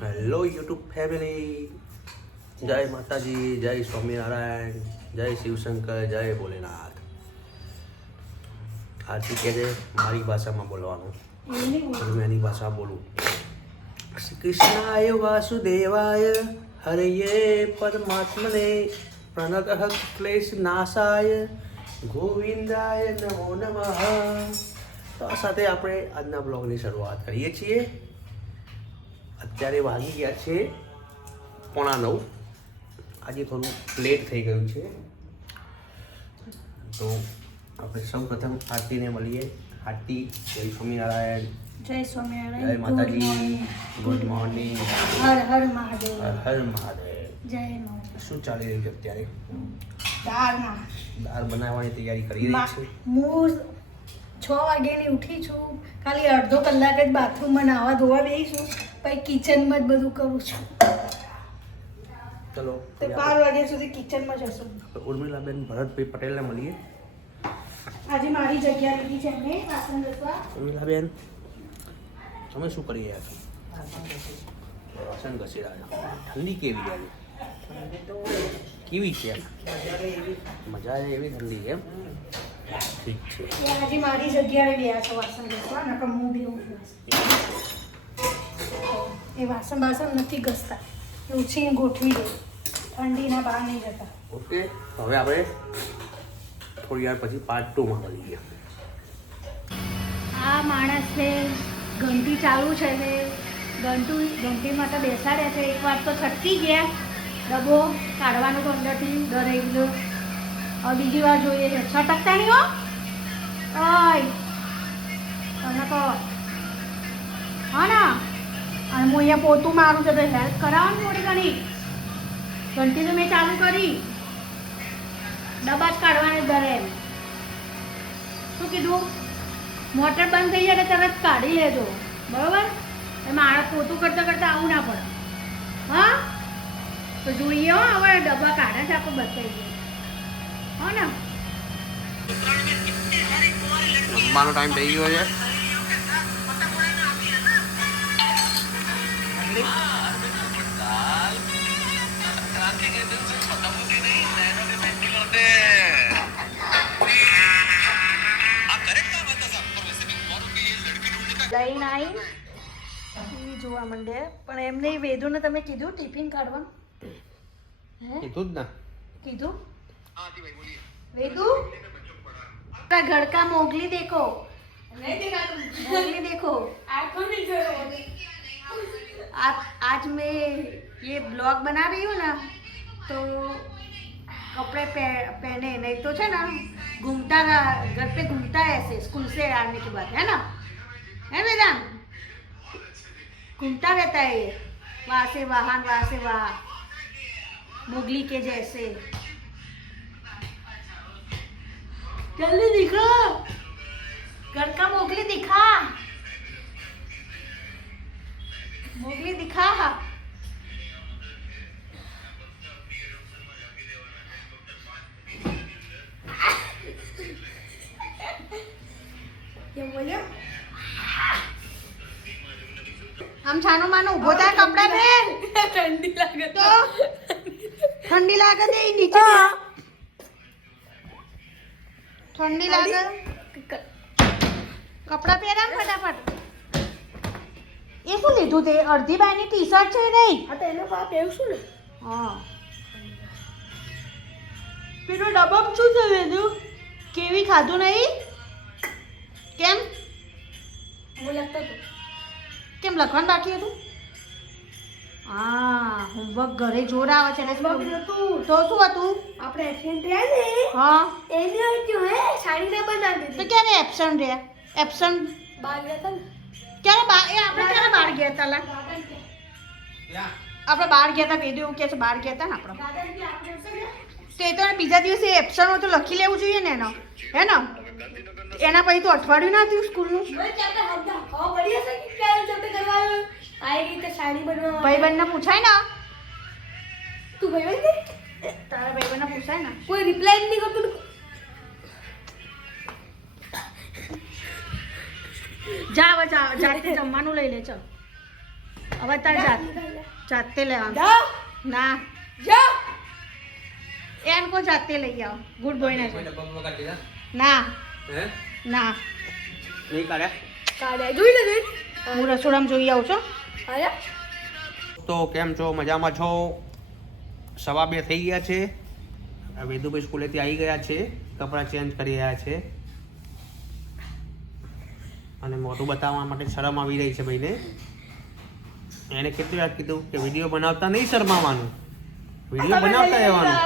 Hello YouTube family, જય માતાજી, જય સ્વામિનારાયણ, જય શિવશંકર, જય ભોલેનાથ. આરતી કહે છે મારી ભાષામાં બોલવાનું, હું એની ભાષા બોલું. શ્રી કૃષ્ણાય વાસુદેવાય હરયે પરમાત્મને પ્રણતઃ ક્લેશ નાશાય ગોવિંદાય નમો નમઃ. તો આ સાથે આપણે આજના બ્લોગની શરૂઆત કરીએ છીએ. અત્યારે વાગી ગયા છે 8:45. આજે થોડું લેટ થઈ ગયું છે, તો આપણે સૌ પ્રથમ આરતીને મળીએ. આરતી, જય સ્વામિનારાયણ. જય સ્વામિનારાયણ. જય માતાજી. Good morning. હર હર મહાદેવ. હર હર મહાદેવ. જય મહાદેવ. શું ચાલી રહ્યું છે અત્યારે? દાળ બનાવવાની તૈયારી કરી રહી છે. હું 6 વાગ્યાની ઉઠી છું. ખાલી અડધો કલાક જ બાથરૂમમાં નાવા ધોવા બેસીશું, પછી કિચનમાં જ બધું કરું છું. ચલો તો 12 વાગ્યા સુધી કિચનમાં જશું. ઉર્મિલાબેન ભરતભાઈ પટેલને મળીએ. આજે મારી જગ્યા લીધી છે એમને વાસણ ઘસવા. ઉર્મિલાબેન, તમે શું કરી રહ્યા છો? વાસણ ઘસી રહ્યા છો. ઠંડી કેવી આજે? કેવી છે? મજા આવે એવી ઠંડી એમ? ઠીક છે. એ આજે મારી જગ્યાએ ગયા છે વાસણ ઘસવા, નકર હું બી હું એ વાસણ નથી ઘસતા, એ ઉછીને ગોઠવી દે, ઠંડીના બહાર નહીં જતા. ઓકે, હવે આપણે થોડી વાર પછી પાર્ટ 2 માં મળીએ. આ માણસને ઘંટી ચાલુ છે ને ઘંટીમાં તો બેસાડ્યા છે. એક વાર તો છટકી ગયા, ડબ્બો કાઢવાનું તો અંદરથી ડરાઈ ગયો. હવે બીજી વાર જોઈએ છે. છટકતા નહીં હો. ઓય તમે કહો હા ને. અને હું અહીંયા પોતું મારું છે તો હેલ્પ કરાવવાની થોડી ઘણી. ઘંટી તો મેં ચાલુ કરી, ડબ્બા જ કાઢવાને ડરે. શું કીધું? મોટર બંધ થઈ જાય તરત કાઢી લેજો, બરોબર? એમાં આળસ પોતું કરતાં કરતાં આવું ના પડે. હા, તો જોઈએ હો. હવે ડબ્બા કાઢે છે આપણે બતાવી દઈએ, હો ને. જમવાનો ટાઈમ થઈ ગયો છે. લઈને આવી ટીવી જોવા માંડે. પણ એમને વેદુને તમે કીધું ટિફિન કાઢવાનું? કીધું જ ને. કીધું વેદુ अपना घर का मोगली देखो, नहीं देखा तुम? मोगली देखो. आज मैं ये ब्लॉग बना रही हूँ ना, तो कपड़े पहने नहीं तो है ना घूमता घर पे घूमता है ऐसे स्कूल से आने के बाद, है ना, है वेदांत? घूमता रहता है ये, वहाँ से वहाँ मोगली के जैसे. जल्दी दिखा, घर का मोगली दिखा, मोगली दिखा. क्या बोलिए? हम छानो मानो उभो था कपड़ा पहन. ठंडी लागे तो ठंडी लागे दे नीचे ठंडी लागे. कपड़ा પહેરા ને ફટાફટ. એ શું લીધું તે? અડધી બાયની ટી શર્ટ છે નહીં? હા તો એનો બાપ એવું શું ને. હા, પેલો ડબ્બા શું છે વેદુ? કેવી ખાધું નહીં? કેમ? હું લખતો હતો. કેમ લખવાનું બાકી હતું? હા, હોમવર્ક ઘરે જોર આવે છે. તો શું હતું? આપણે એબસેન્ટ રહ્યા ને. હા, એને હતું હે સાડી ના બનાવી દીધી. તો ક્યારે એબસેન્ટ રહ્યા? એબસેન્ટ બહાર ગયા હતા ને. ક્યારે બહાર? એ આપણે ક્યારે બહાર ગયા હતા? લા આપણે બહાર ગયા હતા. વેદુ એવું કહે છે બહાર ગયા હતા ને આપણે. તો એ તો બીજા દિવસે એબસેન્ટ તો લખી લેવું જોઈએ ને એનો, હે ને? એના પછી તો અઠવાડિયું ના થયું સ્કૂલનું. ભાઈબંધને પૂછાય ને. તું ભાઈબંધ તારા ભાઈબંધને પૂછાય ને. કોઈ રિપ્લાય નહીં કરતું. જા હવે જાતે જમવાનું લઈ લે. ચાલ હવે તાર જાતે લેવાનું ના એન કો જાતે લઈ આવો ગુડ બોય ને ના ના નહીં કાઢ્યા જોઈ લે હું રસોડામાં જોઈ આવું છું તો કેમ છો મજામાં છો 2:15 થઈ ગયા છે વેદુભાઈ સ્કૂલેથી આવી ગયા છે કપડાં ચેન્જ કરી રહ્યા છે અને મોઢું બતાવવા માટે શરમ આવી રહી છે ભાઈને એને કેટલી વાર કીધું કે વિડીયો બનાવતા નહીં શરમાવાનું વિડીયો બનાવતા રહેવાનું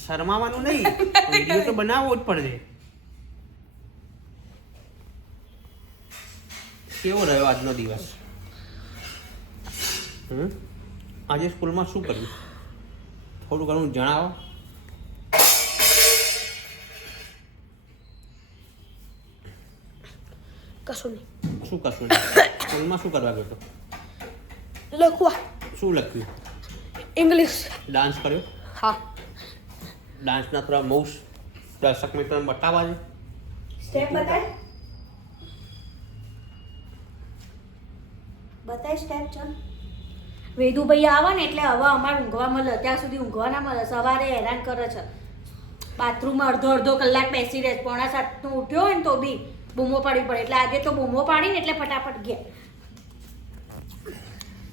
શરમાવાનું નહીં વિડીયો તો બનાવવો જ પડશે કેવો રહ્યો આજનો દિવસ આજે સ્કૂલમાં શું કર્યું થોડું ઘણું જણાવો કશું નહીં શું કશું સ્કૂલમાં શું કરવા ગયો લખવા શું લખ્યું ઇંગ્લિશ ડાન્સ કર્યો હા ડાન્સના થોડા મૂવ્સ દર્શક મિત્રોને બતાવવા છે સ્ટેપ બતાય સ્ટેપ ચાલ વેદુભાઈ આવે ને એટલે હવે અમારે ઊંઘવા મળે ત્યાં સુધી ઊંઘવા ના મળે સવારે હેરાન કરે છે બાથરૂમમાં અડધો કલાક બેસી રહે 6:45 ઉઠ્યો હોય ને તો બી બૂમો પાડી પડે એટલે આજે તો બૂમો પાડીને એટલે ફટાફટ ગયા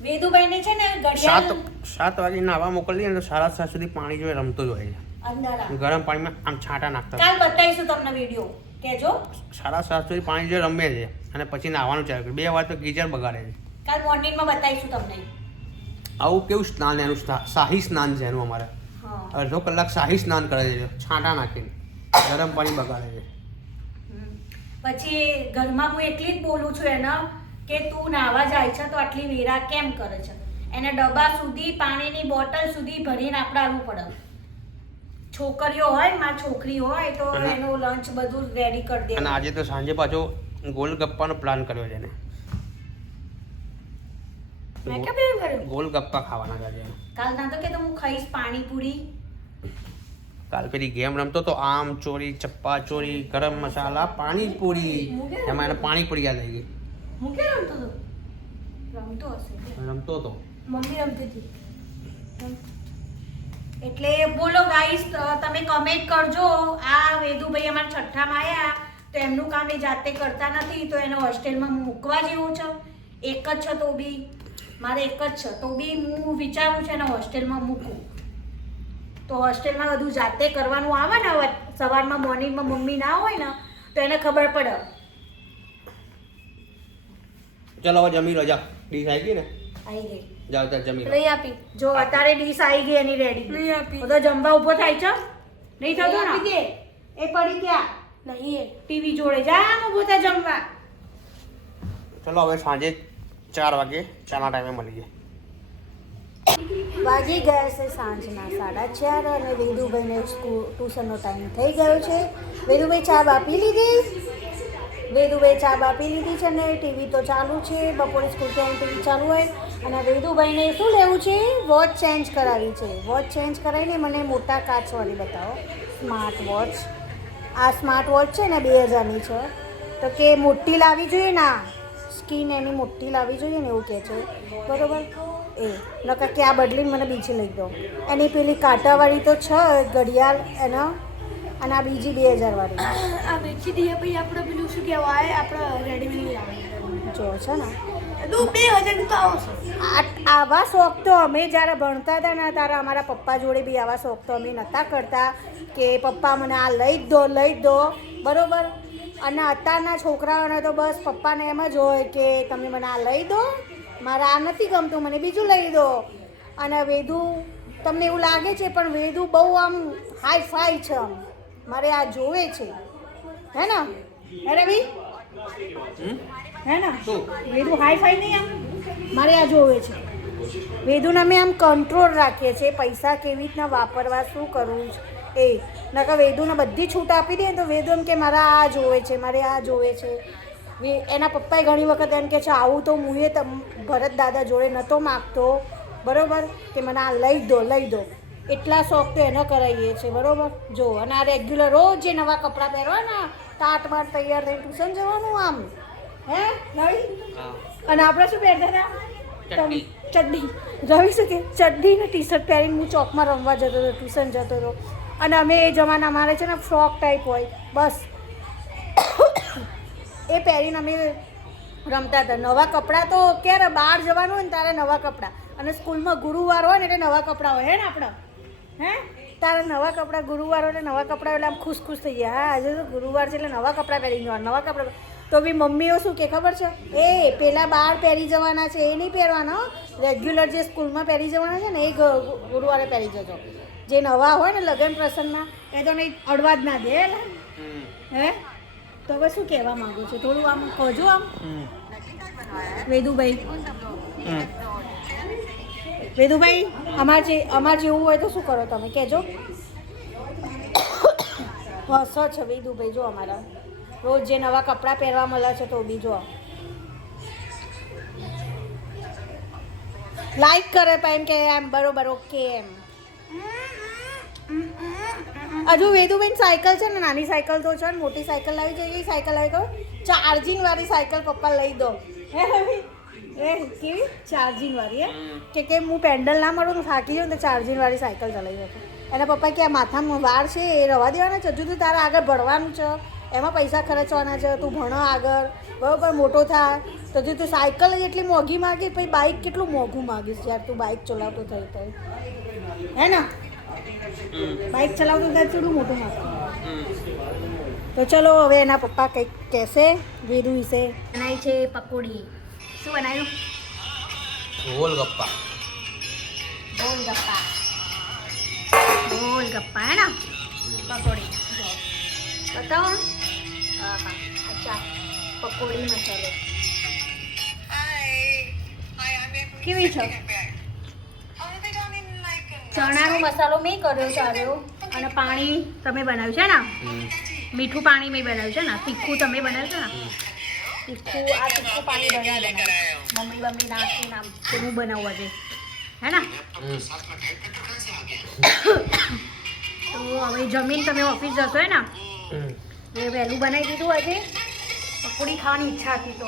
વેદુભાઈને છે ને ઘડિયાળ 7 વાગે નાવા મોકલીએ ને તો 7:30 સુધી પાણી જોઈ રમતો જ હોય છે અંધારા ગરમ પાણીમાં આમ છાંટા નાખતા કાલ બતાવીશું તમને વિડીયો કેજો 7:30 સુધી પાણી જોઈ રમે છે અને પછી નાવાનું ચાલુ કરે 2 વાર તો ગીઝર બગાડે છે કાલ મોર્નિંગમાં બતાવીશું તમને આવું કેવું સ્નાન એનું શાહી સ્નાન છે એનું અમારે અડધો કલાક શાહી સ્નાન કરે છે છાંટા નાખીને ગરમ પાણી બગાડે છે પછી ઘરમાં હું એટલી જ બોલું છું એને કે તું નાવા જાય છે તો આટલી વેરા કેમ કરે છે એને ડબ્બા સુધી પાણીની બોટલ સુધી ભરીને આપણે આવવું પડે છોકરીઓ હોય મારી છોકરી હોય તો એનું લંચ બધું રેડી કરી દે અને આજે તો સાંજે પાછો ગોલગપ્પાનો પ્લાન કર્યો છે એને મેં કેમ પ્લાન કર્યો ગોલગપ્પા ખાવાના છે કાલ ના તો કે હું ખાઈશ પાણીપુરી કાલ પેલી ગેમ રમતો તો આમ ચોરી ચપ્પા ચોરી ગરમ મસાલા પાણીપુરી એમાં એને પાણીપુરી યાદ આવી ગઈ હું કે રમતો હશે રમતો હતો મમ્મી રમતી હતી એટલે બોલો ગાઈસ તમે કમેન્ટ કરજો આ વેદુભાઈ અમારા છઠ્ઠામાં આવ્યા તો એમનું કામ એ જાતે કરતા નથી તો એને હોસ્ટેલમાં મૂકવા જેવું છે એક જ છે તો બી મારે એક જ છે તો બી હું વિચારું છું એને હોસ્ટેલમાં મૂકું તો હોસ્ટેલમાં બધું જાતે કરવાનું આવે ને સવારમાં મોર્નિંગમાં મમ્મી ના હોય ને તો એને ખબર પડે ચલો હવે જમી લો જા ડીશ આવી ગઈ ને આવી ગઈ જાવ તાર જમી લો લઈ આપી જો અત્યારે ડીશ આવી ગઈ એની રેડી લઈ આપી તો જમવા ઊભો થાય છે નહીં થતો ને એ પડી ગયા નહીં ટીવી જોડે જા ઊભો થાય જમવા ચલો હવે સાંજે 4 વાગે ચાના ટાઈમે મળીએ વાગી ગયા છે સાંજના 4:30 અને વેદુભાઈને ટ્યુશનનો ટાઈમ થઈ ગયો છે વેદુભાઈ ચા બાપી લીધી છે ને ટીવી તો ચાલુ છે બપોરે સ્કૂલથી આવીને ટીવી ચાલુ હોય અને વેદુભાઈને શું લેવું છે વોચ ચેન્જ કરાવી છે વોચ ચેન્જ કરાવીને મને મોટા કાચવાળી બતાવો સ્માર્ટ વોચ આ સ્માર્ટ વોચ છે ને 2000ની છે તો કે મોટી લાવવી જોઈએ ના સ્કીન એની મોટી લાવવી જોઈએ ને એવું કહે છે બરાબર એ નકર કે આ બદલીને મને બીજી લઈ દો એની પેલી કાંટાવાળી તો છે ઘડિયાળ એના અને આ બીજી 2000 વાળી આ વેચી દઈએ પછી આપણે પેલું શું કહેવાય આપણે રેડીમેડ જો છે ને 2000 તો આવશે આવા શોખ તો અમે જ્યારે ભણતા હતા ને ત્યારે અમારા પપ્પા જોડે બી આવા શોખ તો અમે નહોતા કરતા કે પપ્પા મને આ લઈ જ દો બરાબર અને અત્યારના છોકરાઓને તો બસ પપ્પાને એમ જ હોય કે તમે મને આ લઈ દો મારે આ નથી ગમતું મને બીજું લઈ દો અને વેદુ તમને એવું લાગે છે પણ વેદુ બહુ આમ હાઈ ફાઈ છે આમ મારે આ જોવે છે હે ને રવિ હે ને વેદુ હાઈ ફાઈ નહીં આમ મારે આ જોવે છે વેદુને અમે આમ કંટ્રોલ રાખીએ છીએ પૈસા કેવી રીતના વાપરવા શું કરવું એ નકર વેદુને બધી છૂટ આપી દે તો વેદુ એમ કે મારે આ જોવે છે એના પપ્પાએ ઘણી વખત એમ કે છે આવું તો હું ભરત દાદા જોડે નહોતો માગતો બરાબર કે મને આ લઈ દો એટલા શોખ તો એને કરાવીએ છીએ બરાબર જો અને આ રેગ્યુલર રોજ જે નવા કપડાં પહેરવાના ટાટ બાટ તૈયાર થઈને ટ્યુશન જવાનું આમ હે નવી અને આપણે શું પહેરતા હતા ચડ્ડી રવિ શું કે ચડ્ડી ને ટી શર્ટ પહેરીને હું ચોકમાં રમવા જતો હતો, ટ્યુશન જતો હતો. અને અમે એ જમાના અમારે છે ને ફ્રોક ટાઈપ હોય બસ એ પહેરીને અમે રમતા હતા. નવા કપડાં તો ક્યારે બહાર જવાનું હોય ને ત્યારે નવા કપડાં, અને સ્કૂલમાં ગુરુવાર હોય ને એટલે નવા કપડાં હોય હે ને આપણે હે તારે નવા કપડાં ગુરુવાર હોય એટલે નવા કપડાં એટલે આમ ખુશ ખુશ થઈ ગયા. હા આજે તો ગુરુવાર છે એટલે નવા કપડાં પહેરી જવાના, નવા કપડાં. તો બી મમ્મીઓ શું કે ખબર છે, એ પેલા બહાર પહેરી જવાના છે એ નહીં પહેરવાના, રેગ્યુલર જે સ્કૂલમાં પહેરી જવાના છે ને એ ગુરુવારે પહેરી જજો. જે નવા હોય ને લગ્ન પ્રસંગમાં એ તો નહીં અડવા જ ના દે હે. તો હવે શું કહેવા માંગુ છું, થોડું આમ કહજો આમ વેદુભાઈ. વેદુભાઈ અમાર જેવું હોય તો શું કરો તમે કહેજો. હસો છે વેદુભાઈ, જો અમારા રોજ જે નવા કપડાં પહેરવા મળે છે તો બી જો લાઈક કરે પણ એમ કે એમ બરોબર ઓકે એમ. હજુ વેદુભાઈ સાયકલ છે ને, નાની સાયકલ તો છે ને, મોટી સાયકલ લાવી છે. એ સાયકલ લાવી કહું ચાર્જિંગ વાળી સાયકલ પપ્પા લઈ દો હે રવિ. એ કેવી ચાર્જિંગ વાળી હે કે હું પેન્ડલ ના મળું તો થાકી જાઉં તો ચાર્જિંગ વાળી સાયકલ ચલાવી શકું. એના પપ્પા કે આ માથામાં વાર છે એ રવા દેવાના છે, હજુ તો તારે આગળ ભણવાનું છે, એમાં પૈસા ખર્ચવાના છે, તું ભણો આગળ બરાબર મોટો થાય તો હજુ તું સાયકલ જ એટલી મોંઘી માગીશ પછી બાઇક કેટલું મોંઘું માગીશ યાર તું બાઇક ચલાવતો થઈ તો હે ને. બાઇક ચલાવતું થાય થોડું મોટું માગતું. તો ચલો હવે એના પપ્પા કંઈક કહેશે વેદુ વિશે. બનાવી છે પકોડી. શું બનાવ્યું? ગોલગપ્પા. ગોલગપ્પા હે ને પકોડી બતાવો. હા હા અચ્છા પકોડી મસાલો કેવી છે? ચણાનો મસાલો મેં કર્યો ચાર્યો અને પાણી તમે બનાવ્યું છે ને, મીઠું પાણી મેં બનાવ્યું છે ને, તીખું તમે બનાવ્યું છે ને, તીખું પાણી બનાવ્યું મમ્મી નાખી નામ કે હું બનાવવું આજે હે ને. તો હવે જમીન તમે ઓફિસ જશો હે ને એટલે વહેલું બનાવી દીધું આજે. પકોડી ખાવાની ઈચ્છા હતી તો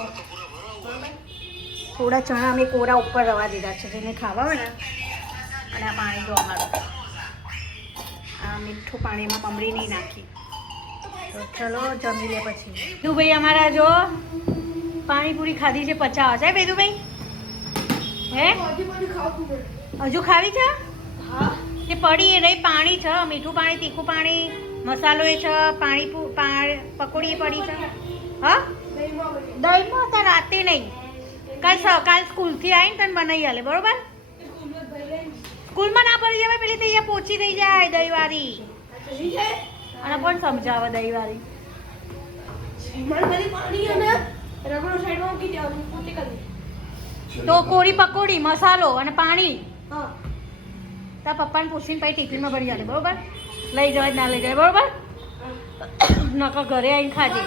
થોડા ચણા અમે કોરા ઉપર રવા દીધા છે જેને ખાવા હોય ને. અને આ પાણી જો અમારું આ મીઠું પાણી એમાં મમરી નહીં નાખી. તો ચલો જમી લે પછી. વેદુભાઈ અમારા જો પાણીપુરી ખાધી છે 50 છે વેદુભાઈ હે હજુ ખાવી છે કે પડી એ નહીં પાણી છે, મીઠું પાણી તીખું પાણી મસાલો એ છે, પકોડી એ પડી છે. હા દહીંમાં તો રાતે નહીં, કાલ સ્કૂલથી આવીને તને બનાવી હાલે બરોબર. સ્કૂલમાં ના પડી જાય પેલી અહીંયા પોચી થઈ જાય દહીંવાળી. અને કોણ સમજાવે દહીંવાળી? તો કોરી પકોડી મસાલો અને પાણી તાર પપ્પાને પૂછીને પછી ટિફિનમાં ભરી જાય બરોબર. લઈ જવાય ના લઈ જાય બરોબર. નકર ઘરે આવીને ખાજે.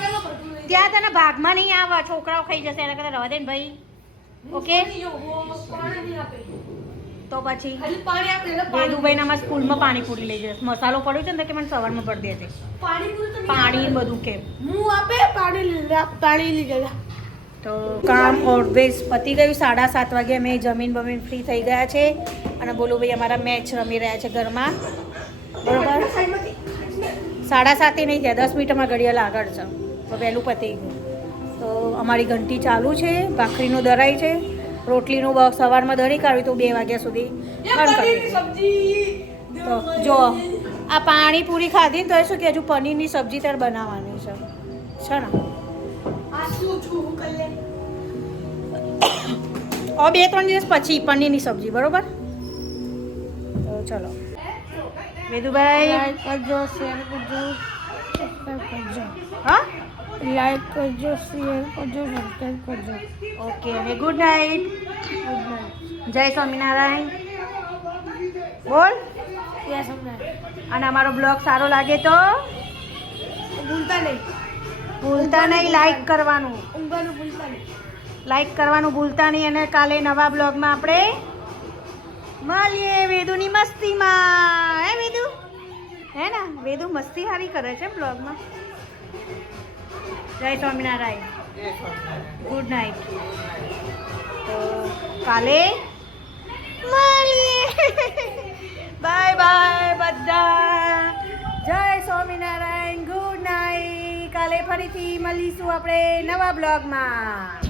ત્યાં તને ભાગમાં નહીં આવે, છોકરાઓ ખાઈ જશે એના કરતાં રવા દે ને ભાઈ. ઓકે તો પછી વેદુભાઈનામાં સ્કૂલમાં પાણીપુરી લઈ જશે. મસાલો પડ્યો છે ને કે મને સવારમાં ભરી દેશે પાણી બધું કેમ પાણી લીધેલા. તો કામ ઓલવેઝ પતી ગયું. 7:30 વાગે અમે જમીન બમીન ફ્રી થઈ ગયા છે અને બોલો ભાઈ અમારા મેચ રમી રહ્યા છે ઘરમાં બરોબર. 7:30 નહીં થયા, 10 મિનિટમાં ઘડિયાળ આગળ છે તો વહેલું પતી ગયું. તો અમારી ઘંટી ચાલુ છે, ભાખરીનું દરાઈ છે, રોટલીનું સવારમાં દરી કાઢ્યું તો 2 વાગ્યા સુધી બંધ કરી. તો જો આ પાણીપુરી ખાધી ને તો શું કે હજુ પનીરની સબ્જી તાર બનાવવાની છે ને. 2-3 દિવસ પછી પનીરની સબ્જી બરોબર. તો ચલો વેદુભાઈ કરજો, શેર કરજો, હા લાઈક કરજો, શેર કરજો, સબસ્ક્રાઈબ કરજો. ઓકે અને ગુડ નાઇટ. જય સ્વામિનારાયણ બોલ. અને અમારો બ્લોગ સારો લાગે તો ભૂલતા નહીં લાઈક કરવાનું, ભૂલતા નહીં. અને કાલે નવા બ્લોગમાં આપણે મળીએ વેદુની મસ્તીમાં. હે વેદુ હે ને વેદુ મસ્તી સારી કરે છે બ્લોગમાં. જય સ્વામિનારાયણ, ગુડ નાઇટ. તો કાલે મળીએ. બાય બાય બધા. જય સ્વામિનારાયણ. Good night. કાલે ફરીથી મળીશું આપણે નવા બ્લોગમાં.